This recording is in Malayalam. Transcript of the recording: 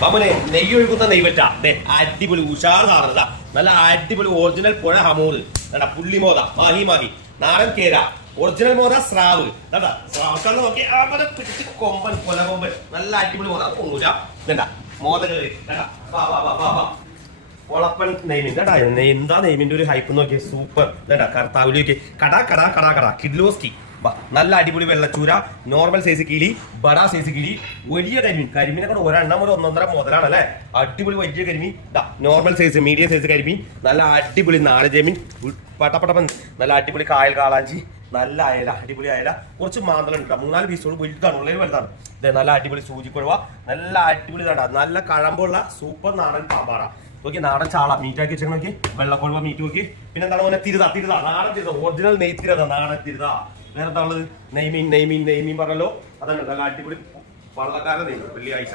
ബാബുനെ നെയ്യ് ഒഴുകുന്ന നെയ്വറ്റ അടിപൊളി ഉഷാർ സാധനത നല്ല അടിപൊളി ഒറിജിനൽ പുഴ ഹമൂറ് പുള്ളിമോത മാഹി മാഹി നാടൻ കേര ഒറിജിനൽ മോത സ്രാവ് നോക്കി പിടിച്ച് കൊമ്പൻ കൊല കൊമ്പൻ നല്ല അടിപൊളി മോത ഒന്നുമില്ല ഇതണ്ട മോതകള് ഒളപ്പൻ നെയ്മിൻ എന്താ നെയ്മിന്റെ ഒരു ഹൈപ്പ് നോക്കിയ സൂപ്പർ കർത്താവിലേക്ക് കടാ കടാ കടാ കടാ കിഡ്ലോസ്റ്റി നല്ല അടിപൊളി വെള്ളച്ചൂര നോർമൽ സൈസ് കിളി ബഡാ സൈസ് കിളി വലിയ കരിമീൻ കരിമീനെ കൂടെ ഒരെണ്ണം ഒരു 1.5 മുതലാണ് അല്ലെ അടിപൊളി വലിയ കരിമീൻ നോർമൽ സൈസ് മീഡിയം സൈസ് കരിമീൻ നല്ല അടിപൊളി നാടൻ ജമീൻ പട്ടപ്പട്ടപ്പൻ നല്ല അടിപൊളി കായൽ കാളാഞ്ചി നല്ല അയല അടിപൊളി അയല കുറച്ച് മാന്തലുണ്ട് 3-4 പീസോട് വലുതാണ് ഉള്ളത് വലുതാണ് ഇതേ നല്ല അടിപൊളി സൂചിക്കുഴവ നല്ല അടിപൊളി നല്ല കഴമ്പുള്ള സൂപ്പർ നാടൻ പാമ്പാട നോക്കി നാടൻ ചാള മീറ്റാക്കി വെച്ചാൽ നോക്കി വെള്ളക്കൊഴുവ മീറ്റ് നോക്കി പിന്നെ എന്താണ് പോലെ തിരുത നാടൻ തിരുത ഒറിജിനൽ നെയ്ത്തിരത നാടൻ തിരുത വേറെ എന്താ ഉള്ളത് നെയ്മീൻ പറഞ്ഞല്ലോ അതാണ് നല്ല അടിപൊളി വള്ളക്കാരുടെ നെയ്മീൻ വെള്ളിയാഴ്ച